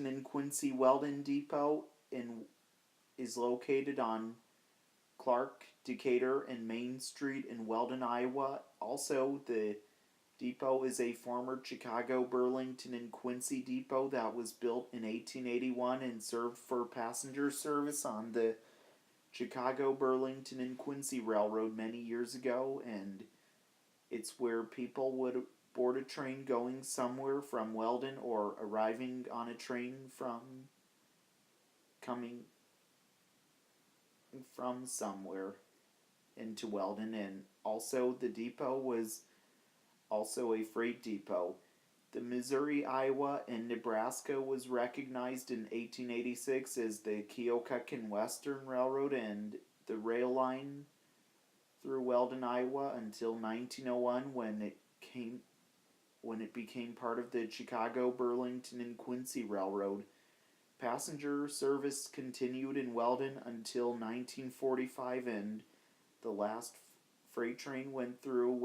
Burlington and Quincy Weldon Depot is located on Clark, Decatur, and Main Street in Weldon, Iowa. Also, the depot is a former Chicago, Burlington, and Quincy depot that was built in 1881 and served for passenger service on the Chicago, Burlington, and Quincy Railroad many years ago, and it's where people would board a train going somewhere from Weldon or arriving on a train coming from somewhere into Weldon. And also the depot was also a freight depot. The Missouri, Iowa, and Nebraska was recognized in 1886 as the Keokuk and Western Railroad and the rail line through Weldon, Iowa until 1901 when it became part of the Chicago, Burlington, and Quincy Railroad. Passenger service continued in Weldon until 1945, and the last freight train went through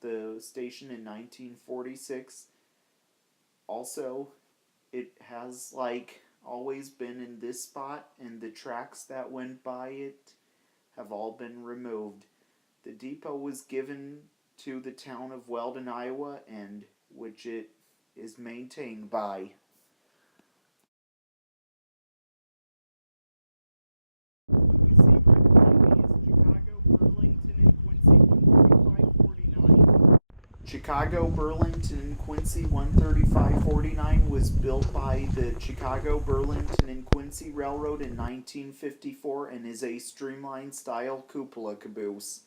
the station in 1946. Also, it has always been in this spot, and the tracks that went by it have all been removed. The depot was given to the town of Weldon, Iowa, and which it is maintained by. Chicago, Burlington, and Quincy 13549 was built by the Chicago, Burlington, and Quincy Railroad in 1954 and is a streamlined style cupola caboose.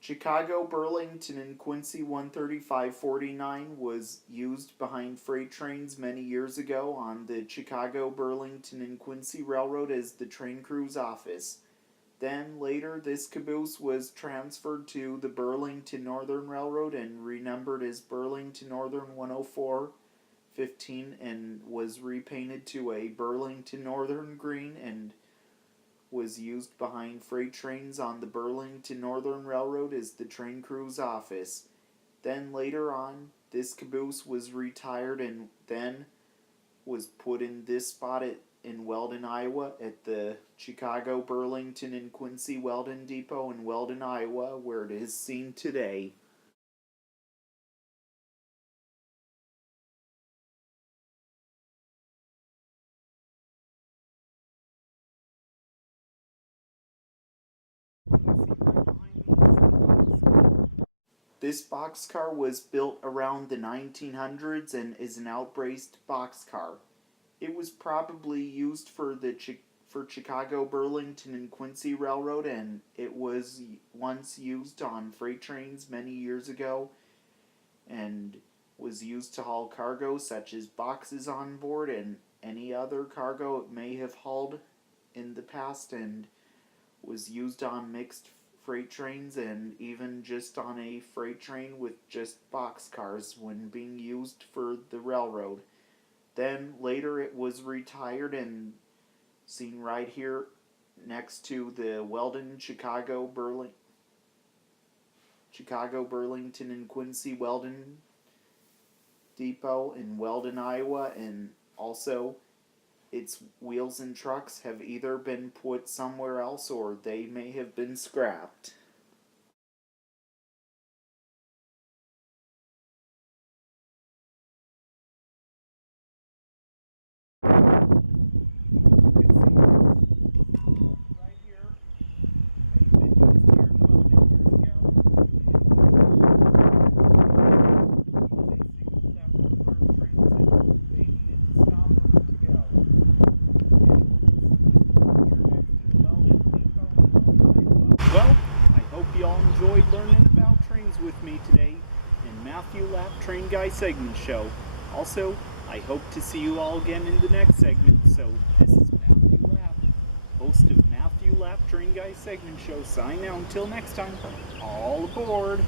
Chicago, Burlington, and Quincy 13549 was used behind freight trains many years ago on the Chicago, Burlington, and Quincy Railroad as the train crew's office. Then, later, this caboose was transferred to the Burlington Northern Railroad and renumbered as Burlington Northern 10415 and was repainted to a Burlington Northern green and was used behind freight trains on the Burlington Northern Railroad as the train crew's office. Then, later on, this caboose was retired and then was put in this spot in Weldon, Iowa, at the Chicago, Burlington, and Quincy Weldon Depot in Weldon, Iowa, where it is seen today. This boxcar was built around the 1900s and is an outbraced boxcar. It was probably used for Chicago, Burlington, and Quincy Railroad, and it was once used on freight trains many years ago and was used to haul cargo such as boxes on board and any other cargo it may have hauled in the past, and was used on mixed freight trains and even just on a freight train with just boxcars when being used for the railroad. Then later it was retired and seen right here next to the Weldon, Chicago, Burlington, and Quincy Weldon Depot in Weldon, Iowa, and also its wheels and trucks have either been put somewhere else or they may have been scrapped. Segment show. Also, I hope to see you all again in the next segment. So, this is Matthew Lapp, host of Matthew Lapp Train Guy Segment Show. Sign out until next time. All aboard!